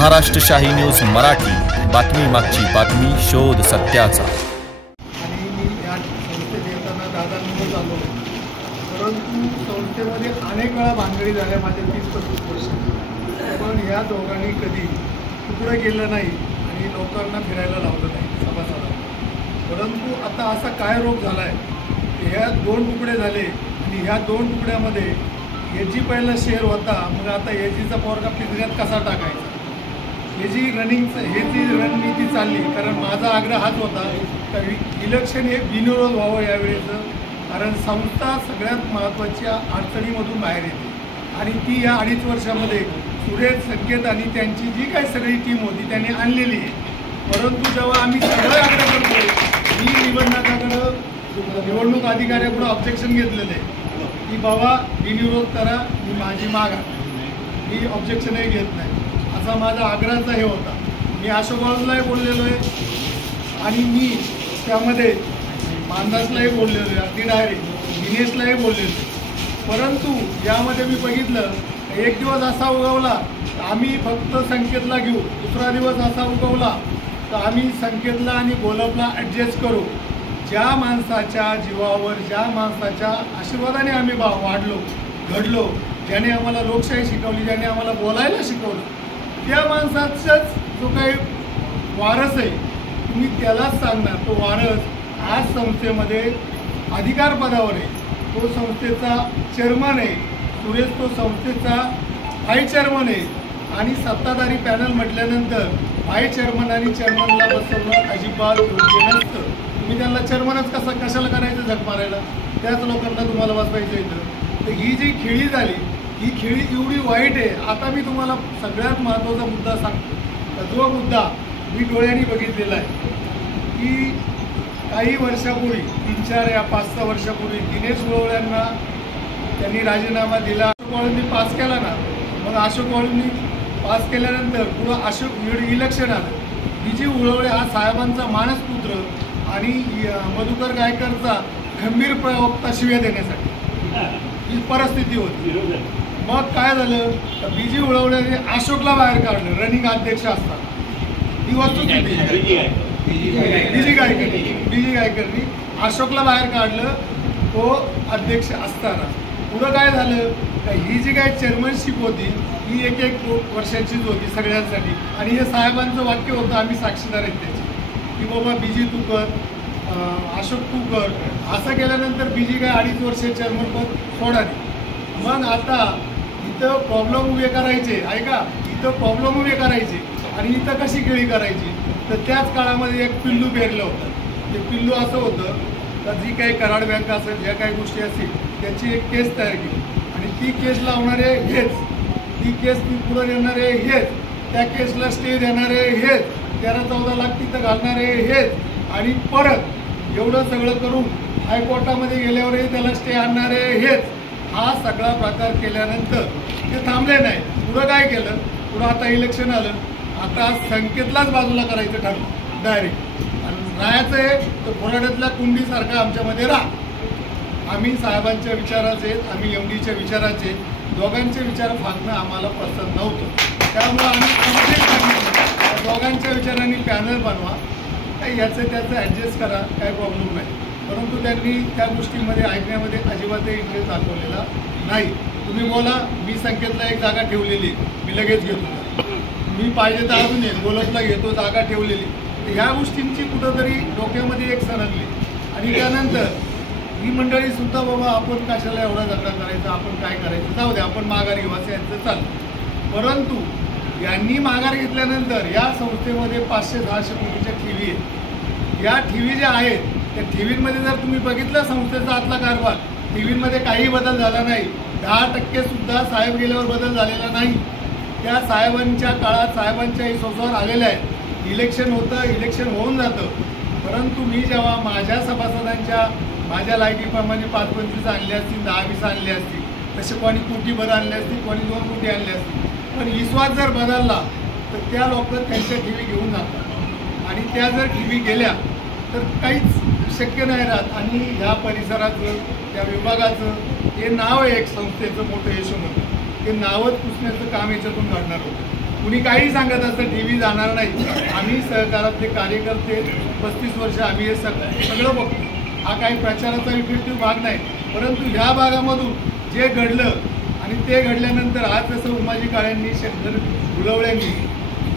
महाराष्ट्र शाही न्यूज मराठी, बातमी मागची बातमी, शोध सत्याचा। आणि मी या संस्थेत येताना दादांवर आलो, परंतु संस्थेमध्ये अनेक वेळा भानगडी झाल्या माझ्या 30-35 वर्ष, पण ह्या दोघांनी कधी तुकडं केलं नाही आणि लोकांना फिरायला लावलं नाही सभासदांना। परंतु आता असा काय रोग झाला आहे, ह्या 2 तुकडे झाले आणि ह्या 2 तुकड्यामध्ये एजी पहिला शेअर होता, मग आता एजीचा पोरगा पिंजऱ्यात कसा टाकायचा, जी रणनीती चालली। कारण माझा आग्रह हाच होता का इलेक्शन हे बिनविरोध व्हावं यावेळेचं, कारण संस्था सगळ्यात महत्त्वाच्या अडचणीमधून बाहेर येते आणि ती या 2.5 वर्षामध्ये सुरेश संकेत आणि त्यांची जी काही सगळी टीम होती त्यांनी आणलेली आहे। परंतु जेव्हा आम्ही सगळं आग्रह करतो, मी निवडणूक अधिकाऱ्याकडून ऑब्जेक्शन घेतलेलं आहे की बाबा बिनविरोध करा, ही माझी माग आहे, मी ऑब्जेक्शनही घेत नाही, असा माझा आग्रहाचा हे होता। मी अशोक वाळूंलाही बोललेलो आहे आणि मी त्यामध्ये मानदासलाही बोललेलो आहे, अगदी डायरेक्ट दिनेशलाही बोललेलो आहे। परंतु यामध्ये मी बघितलं, एक दिवस असा उगवला तर आम्ही फक्त संकेतला घेऊ, दुसरा दिवस असा उगवला तर आम्ही संकेतला आणि गोलपला ॲडजस्ट करू। ज्या माणसाच्या जीवावर, ज्या माणसाच्या आशीर्वादाने आम्ही वाढलो घडलो, ज्याने आम्हाला लोकशाही शिकवली, ज्याने आम्हाला बोलायला शिकवलं, त्या माणसाचाच जो काही वारस आहे तुम्ही त्यालाच सांगणार। तो वारस आज संस्थेमध्ये अधिकार पदावर आहे, तो संस्थेचा चेअरमन आहे, सुरेश तो संस्थेचा व्हाईस चेअरमन आहे आणि सत्ताधारी पॅनल म्हटल्यानंतर व्हाईस चेअरमन आणि चेअरमनला बसवणं अजिबात योग्य नसतं। तुम्ही त्यांना चेअरमनच कशाला करायचं झक मारायला, त्याच लोकांना तुम्हाला बसवायचं येतं। तर ही जी खेळी झाली, ही खेळी एवढी वाईट आहे। आता मी तुम्हाला सगळ्यात महत्त्वाचा मुद्दा सांगतो, तर जो मुद्दा मी डोळ्यांनी बघितलेला आहे की काही वर्षापूर्वी 3-4 या 5-6 वर्षापूर्वी दिनेश उळवळ्यांना त्यांनी राजीनामा दिला, अशोक वाळूंनी पास केला ना, मग अशोक वाळूंनी पास केल्यानंतर पुढं अशोक इलेक्शन आलं, बीजी उळवळे हा साहेबांचा मानसपुत्र आणि मधुकर गायकरचा खंबीर प्रवक्ता शिव्या देण्यासाठी ही परिस्थिती होती। मग काय झालं, तर बीजी उळवळेने अशोकला बाहेर काढलं, रनिंग अध्यक्ष असताना। ही वस्तुस्थिती बीजी गायकरनी अशोकला बाहेर काढलं, तो अध्यक्ष असताना। पुढं काय झालं, तर ही जी काही चेअरमनशिप होती ही 1-1 वर्षाचीच होती सगळ्यांसाठी आणि हे साहेबांचं वाक्य होतं, आम्ही साक्षीदार आहेत त्याची, की बाबा बीजी तू कर, अशोक तू कर। असं केल्यानंतर बीजी काय 2.5 वर्ष चेअरमनपद सोडाली। मग आता इथं प्रॉब्लेम उभे करायचे, ऐका, इथं प्रॉब्लेम उभे करायचे आणि इथं कशी खेळी करायची, तर त्याच काळामध्ये एक पिल्लू पेरलं होतं। ते पिल्लू असं होतं तर जी काही कराड बँक असेल, ज्या काही गोष्टी असतील त्याची एक केस तयार केली आणि ती केस लावणारे हेच, ती केस ती पुढं देणारे हेच, त्या केसला स्टे देणारे हेच, 13-14 लाख तिथं घालणारे हेच आणि परत एवढं सगळं करून हायकोर्टामध्ये गेल्यावरही त्याला स्टे आणणारे हेच। हा सगळा प्रकार केल्यानंतर ते थांबले नाही, पुढं काय केलं, पुढं आता इलेक्शन आलं, आता संकेतलाच बाजूला करायचं ठरलं डायरेक्ट आणि राहायचं आहे तर कोराड्यातल्या कुंडीसारखं आमच्यामध्ये राहा। आम्ही साहेबांच्या विचाराचे, आम्ही एमडीच्या विचाराचे, दोघांचे विचार फाकणं आम्हाला पसंत नव्हतं, त्यामुळं आम्ही दोघांच्या विचारांनी पॅनल बनवा, काही याचं त्याचं ॲडजस्ट करा, काही प्रॉब्लेम नाही। परंतु त्यांनी त्या गोष्टींमध्ये ऐकण्यामध्ये अजिबातही इंटरेस्ट दाखवलेला नाही। तुम्ही बोला, मी संकेतला एक जागा ठेवलेली, मी लगेच घेतो, मी पाहिजे तर अजून एक गोलपला घेतो, जागा ठेवलेली। ह्या गोष्टींची कुठंतरी डोक्यामध्ये एक सनकली आणि त्यानंतर ही मंडळीसुद्धा बाबा आपण कशाला एवढा झगडा करायचा, आपण काय करायचं, जाऊ द्या, आपण माघार घेऊ असं यांचं चाललं। परंतु यांनी माघार घेतल्यानंतर या संस्थेमध्ये 500-600 कोटीच्या ठेवी आहेत। या ठेवी ज्या आहेत त्या ठेवींमध्ये जर तुम्ही बघितलं संस्थेचा आतला कारभार, ठेवींमध्ये काही बदल झाला नाही, 10% सुद्धा साहेब गेल्यावर बदल झालेला नाही। त्या साहेबांच्या काळात साहेबांच्या विश्वासावर आलेल्या आहेत, इलेक्शन होतं, इलेक्शन होऊन जातं, परंतु मी जेव्हा माझ्या सभासदांच्या माझ्या लायकीप्रमाणे 5-25 आणले असतील, 10-20 आणले असतील, तसे कोणी कोटीभर आणले असतील, कोणी 2 कोटी आणले असतील, पण विश्वास जर बदलला तर त्या लोक त्यांच्या ठेवी घेऊन जातात आणि त्या जर ठेवी गेल्या तर काहीच शक्य नाही राहत आणि ह्या परिसराचं, त्या विभागाचं हे नाव आहे एक संस्थेचं मोठं यश म्हणून, ते नावच पुसण्याचं काम याच्यातून घडणार होतं। कुणी काही सांगत असतं टीव्ही जाणार नाही. आम्ही सहकारातले कार्यकर्ते 35 वर्ष आम्ही हे सगळं बघतो. हा काही प्रचाराचा इफेक्टिव्ह भाग नाही, परंतु ह्या भागामधून जे घडलं आणि ते घडल्यानंतर आज जसं उमाजी काळेंनी, शंकर गुलवळ्यांनी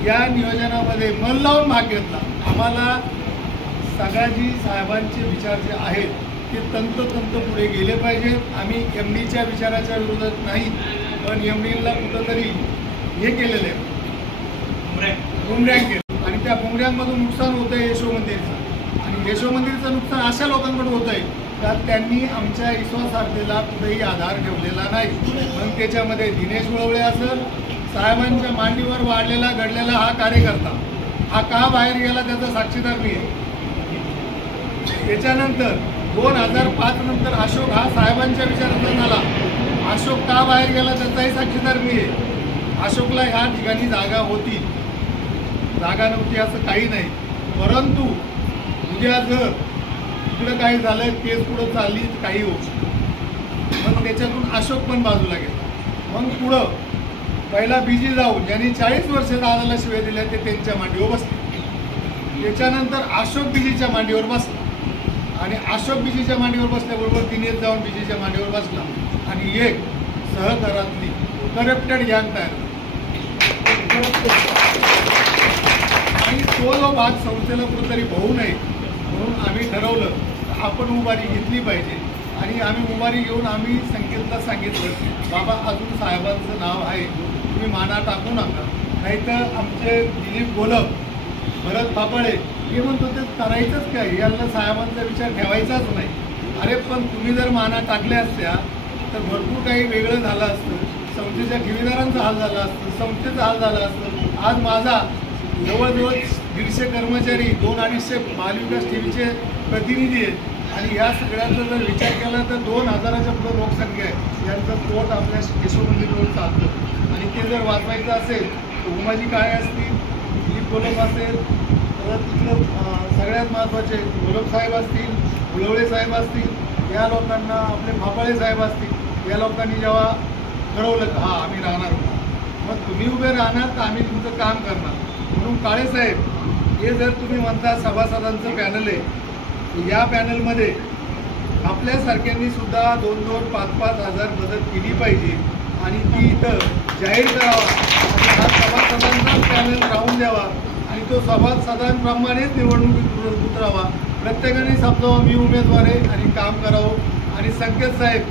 या नियोजनामध्ये मन लावून भाग घेतला. आम्हाला सगळ्याजी साहेबांचे विचार जे आहेत ते तंतोतंत पुढे गेले पाहिजेत. आम्ही MDच्या विचाराच्या विरोधात नाही, पण MDला कुठंतरी हे केलेलं आहे, गुमरांग केलं आणि त्या गुमरांगमधून नुकसान होतं आहे यशो मंदिरचं. आणि यशो मंदिरचं नुकसान अशा लोकांकडून होतं आहे का त्यांनी आमच्या विश्वासार्थीला कुठेही आधार ठेवलेला नाही. मग त्याच्यामध्ये दिनेश गुळवळे असेल, साहेबांच्या मांडीवर वाढलेला घडलेला हा कार्यकर्ता हा का बाहेर गेला त्याचा साक्षीदार मी आहे. त्याच्यानंतर 2005 नंतर अशोक हा साहेबांच्या विचारातून झाला. अशोक का बाहेर गेला त्याचाही साक्षीदार मी आहे. अशोकला ह्या ठिकाणी जागा होती, जागा नव्हती असं काही नाही, परंतु उद्या जर इकडं काही झालं, केस पुढं चालली, काही होऊ शकतं. मग त्याच्यातून अशोक पण बाजूला गेला. मग पुढं पहिला BG जाऊन ज्यांनी 40 वर्ष दादाला शिव्या दिल्या ते त्यांच्या मांडीवर बसले. त्याच्यानंतर अशोक BGच्या मांडीवर बसला आणि अशोक BGच्या मांडीवर बसल्याबरोबर दिनेश जाऊन BGच्या मांडीवर बसला आणि एक सहकारातली करप्टेड गँग तयार. आणि तो जो भाग संस्थेला कुठेतरी होऊ नये म्हणून आम्ही ठरवलं आपण उभारी घेतली पाहिजे. आणि आम्ही उभारी घेऊन आम्ही संकेतला सांगितलं, बाबा अजून साहेबांचं नाव आहे, तुम्ही माना टाकू नका. नाहीतर आमचे दिलीप गोलप, भरत पापळे हे म्हणतो ते करायचंच काय, यांना साहेबांचा विचार ठेवायचाच नाही. अरे पण तुम्ही जर माना टाकल्या असत्या तर भरपूर काही वेगळं झालं असतं. संस्थेच्या ठेवीदारांचा हाल झाला असतं, संस्थेचा हाल झाला असतं. आज माझा जवळजवळ 150 कर्मचारी, 200-250 महाविकास टीव्हीचे प्रतिनिधी आहेत आणि या सगळ्यांचा जर विचार केला तर 2000च्या पुढे लोकसंख्या आहे. यांचं पोट आपल्या यशो मंदिरवर चालतं आणि ते जर वाचवायचं असेल तर उमाजी काळे असतील, दिलीप गोलप असेल, परत तिथलं सगळ्यात महत्त्वाचे गोलप साहेब असतील, गुळवळे साहेब असतील, या लोकांना आपले फापाळे साहेब असतील, या लोकांनी जेव्हा ठरवलं की हां आम्ही राहणार होतो, मग तुम्ही उभे राहणार तर आम्ही तुमचं काम करणार. म्हणून काळे साहेब हे जर तुम्ही म्हणता सभासदांचं पॅनल आहे, या पॅनलमध्ये आपल्यासारख्यांनी सुद्धा 2-2, 5-5 हजार मदत केली पाहिजे आणि ती इथं जाहीर करावा. हा सभासदांचाच पॅनल राहून द्यावा आणि तो सभासदांप्रमाणेच निवडणुकीत उतरावा. प्रत्येकाने समजावा मी उमेदवार आहे आणि काम करावं. आणि संकेत साहेब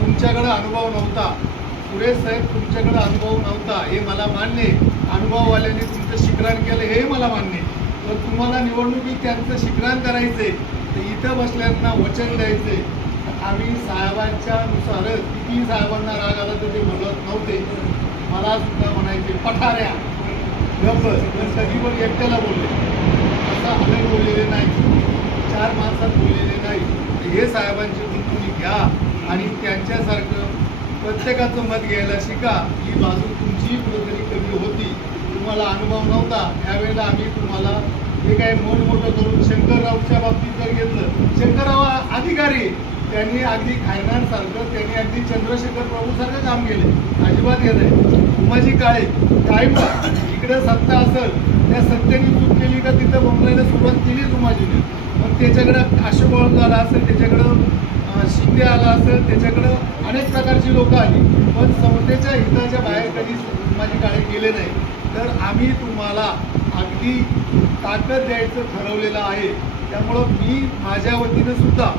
तुमच्याकडे अनुभव नव्हता, सुरेश साहेब तुमच्याकडे अनुभव नव्हता हे मला मान्य आहे. अनुभववाल्यांनी तुमचं शिखरण केलं हे मला मान्य आहे. तर तुम्हाला निवडणुकीत त्यांचं शिखरण करायचं आहे तर इथं बसल्यांना वचन द्यायचं आहे. आम्ही साहेबांच्या नुसारच किती साहेबांना राग आला तर ते बोलत नव्हते. मला सुद्धा म्हणायचे पठाऱ्या गप्प, तर कधी पण एकट्याला बोलले, असं आम्ही बोललेले नाही, 4 माणसात बोललेले नाही. हे साहेबांची तुम्ही घ्या आणि त्यांच्यासारखं प्रत्येकाचं मत घ्यायला शिका. ही बाजू तुमची कुठेतरी कमी होती, तुम्हाला अनुभव नव्हता. यावेळेला आम्ही तुम्हाला हे काय मोठं करून शंकररावच्या बाबतीत जर घेतलं, शंकरराव अधिकारी त्यांनी अगदी खायनांसारखं, त्यांनी अगदी चंद्रशेखर प्रभूसारखं काम केलं, अजिबात येत आहे. उमाजी काळे टाईम इकडे सत्ता असेल त्या सत्तेने चूक केली का तिथं बोंबलायला सुरुवात केलीच उमाजीने. मग त्याच्याकडं अशोक आला असेल, त्याच्याकडं शिंदे आला असेल, त्याच्याकडं अनेक प्रकारची लोकं आली, पण संस्थेच्या हिताच्या बाहेर कधी उमाजी काळे गेले नाही. तर आम्ही तुम्हाला अगदी ताकद द्यायचं ठरवलेलं आहे. त्यामुळं मी माझ्या वतीनं सुद्धा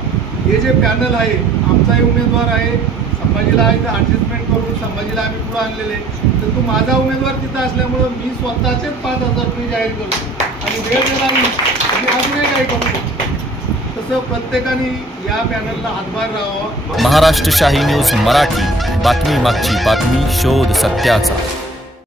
हे जे पॅनल आहे, आमचाही उमेदवार आहे, संभाजीला आहे तर ॲडजस्टमेंट करून संभाजीला आम्ही पुढं आणलेले, तर तो माझा उमेदवार तिथं असल्यामुळं मी स्वतःचेच 5,000 रुपये जाहीर करतो आणि वेळ देणार नाही आणि अजूनही काही करू शकतो. तसं प्रत्येकाने या पॅनलला हातभार राहावा. महाराष्ट्र शाही न्यूज मराठी, बातमी मागची बातमी, शोध सत्याचा.